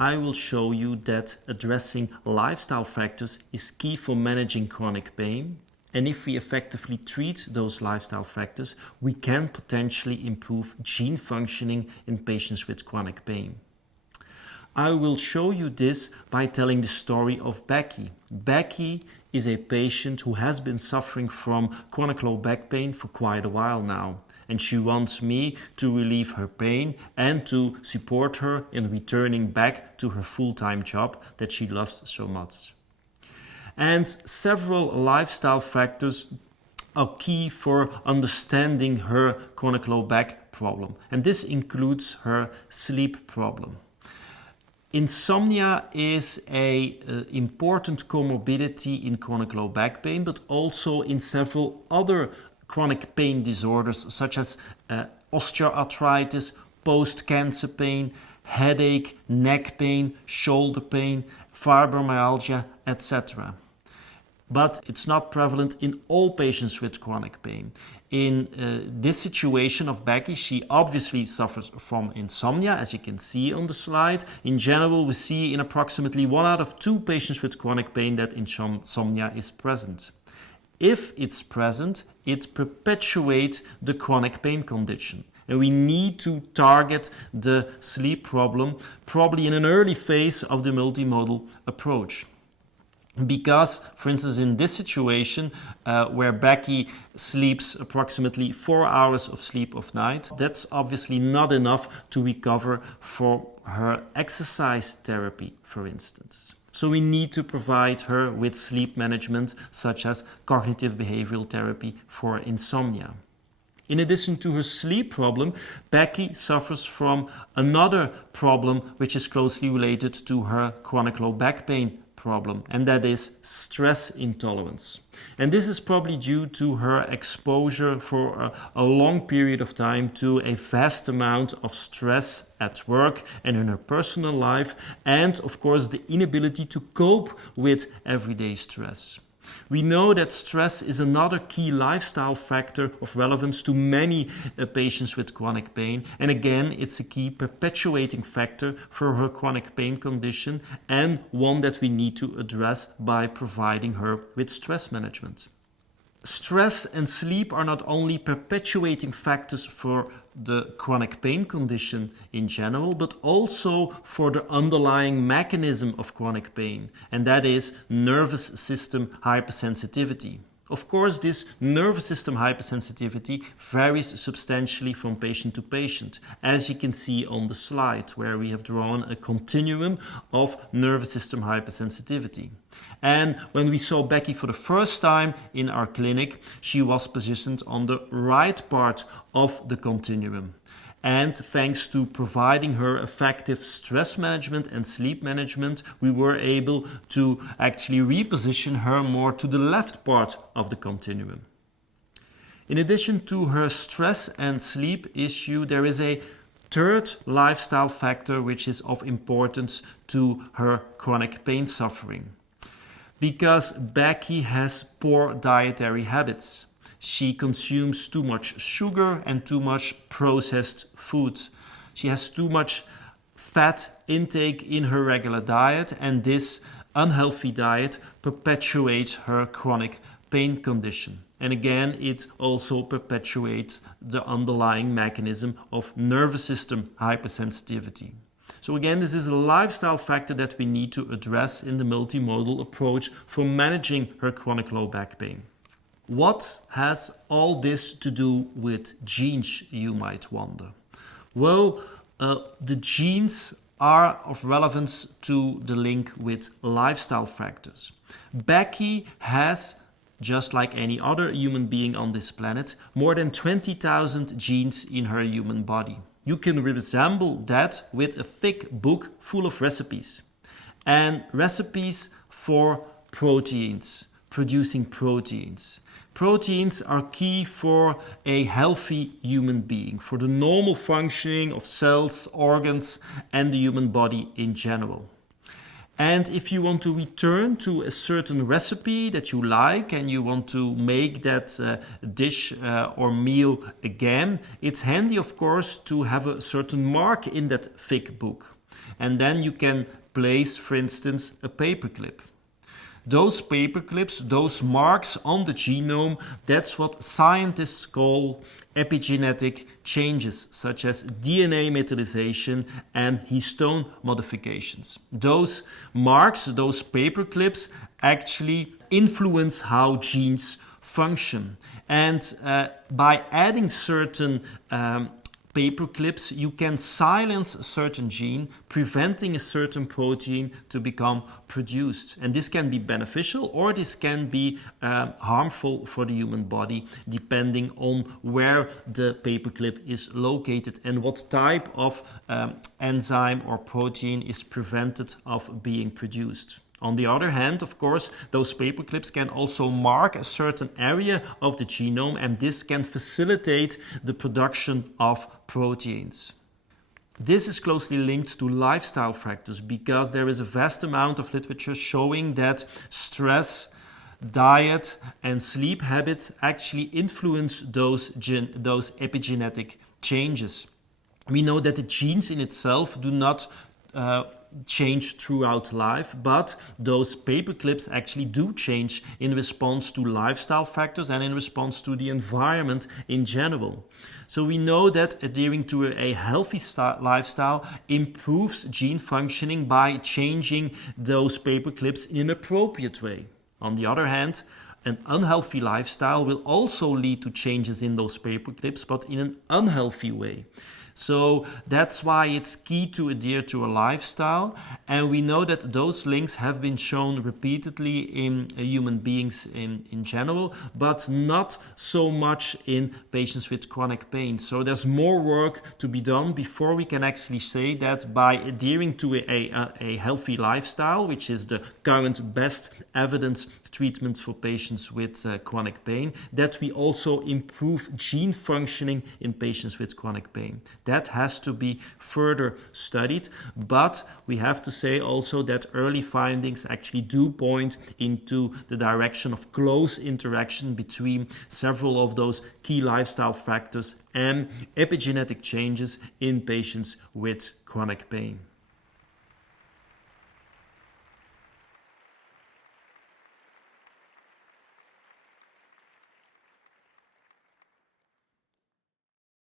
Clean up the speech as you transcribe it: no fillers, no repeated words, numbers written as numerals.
I will show you that addressing lifestyle factors is key for managing chronic pain. And if we effectively treat those lifestyle factors, we can potentially improve gene functioning in patients with chronic pain. I will show you this by telling the story of Becky. Becky is a patient who has been suffering from chronic low back pain for quite a while now. And she wants me to relieve her pain and to support her in returning back to her full-time job that she loves so much. And several lifestyle factors are key for understanding her chronic low back problem. And this includes her sleep problem. Insomnia is an important comorbidity in chronic low back pain, but also in several other chronic pain disorders such as osteoarthritis, post-cancer pain, headache, neck pain, shoulder pain, fibromyalgia, etc. But it's not prevalent in all patients with chronic pain. In this situation of Becky, she obviously suffers from insomnia, as you can see on the slide. In general, we see in approximately 1 out of 2 patients with chronic pain that insomnia is present. If it's present, it perpetuates the chronic pain condition. And we need to target the sleep problem probably in an early phase of the multimodal approach. Because, for instance, in this situation where Becky sleeps approximately 4 hours of sleep of night, that's obviously not enough to recover for her exercise therapy, for instance. So we need to provide her with sleep management such as cognitive behavioral therapy for insomnia. In addition to her sleep problem, Becky suffers from another problem which is closely related to her chronic low back pain problem, and that is stress intolerance. And this is probably due to her exposure for a long period of time to a vast amount of stress at work and in her personal life, and of course the inability to cope with everyday stress. We know that stress is another key lifestyle factor of relevance to many patients with chronic pain. And again, it's a key perpetuating factor for her chronic pain condition and one that we need to address by providing her with stress management. Stress and sleep are not only perpetuating factors for the chronic pain condition in general, but also for the underlying mechanism of chronic pain, and that is nervous system hypersensitivity. Of course, this nervous system hypersensitivity varies substantially from patient to patient, as you can see on the slide, where we have drawn a continuum of nervous system hypersensitivity. And when we saw Becky for the first time in our clinic, she was positioned on the right part of the continuum. And thanks to providing her effective stress management and sleep management, we were able to actually reposition her more to the left part of the continuum. In addition to her stress and sleep issue, there is a third lifestyle factor which is of importance to her chronic pain suffering. Because Becky has poor dietary habits. She consumes too much sugar and too much processed food. She has too much fat intake in her regular diet, and this unhealthy diet perpetuates her chronic pain condition. And again, it also perpetuates the underlying mechanism of nervous system hypersensitivity. So again, this is a lifestyle factor that we need to address in the multimodal approach for managing her chronic low back pain. What has all this to do with genes, you might wonder? Well, the genes are of relevance to the link with lifestyle factors. Becky has, just like any other human being on this planet, more than 20,000 genes in her human body. You can resemble that with a thick book full of recipes. And recipes for proteins, producing proteins. Proteins are key for a healthy human being, for the normal functioning of cells, organs, and the human body in general. And if you want to return to a certain recipe that you like and you want to make that dish or meal again, it's handy, of course, to have a certain mark in that thick book. And then you can place, for instance, a paperclip. Those paperclips, those marks on the genome, that's what scientists call epigenetic changes, such as DNA methylation and histone modifications. Those marks, those paperclips, actually influence how genes function. And by adding certain paperclips, you can silence a certain gene, preventing a certain protein to become produced. And this can be beneficial or this can be harmful for the human body, depending on where the paperclip is located and what type of enzyme or protein is prevented of being produced. On the other hand, of course, those paperclips can also mark a certain area of the genome, and this can facilitate the production of proteins. This is closely linked to lifestyle factors because there is a vast amount of literature showing that stress, diet, and sleep habits actually influence those epigenetic changes. We know that the genes in itself do not change throughout life, but those paperclips actually do change in response to lifestyle factors and in response to the environment in general. So we know that adhering to a healthy lifestyle improves gene functioning by changing those paperclips in an appropriate way. On the other hand, an unhealthy lifestyle will also lead to changes in those paperclips, but in an unhealthy way. So that's why it's key to adhere to a lifestyle, and we know that those links have been shown repeatedly in human beings in general, but not so much in patients with chronic pain. So there's more work to be done before we can actually say that by adhering to a healthy lifestyle, which is the current best evidence treatment for patients with chronic pain, that we also improve gene functioning in patients with chronic pain. That has to be further studied, but we have to say also that early findings actually do point into the direction of close interaction between several of those key lifestyle factors and epigenetic changes in patients with chronic pain.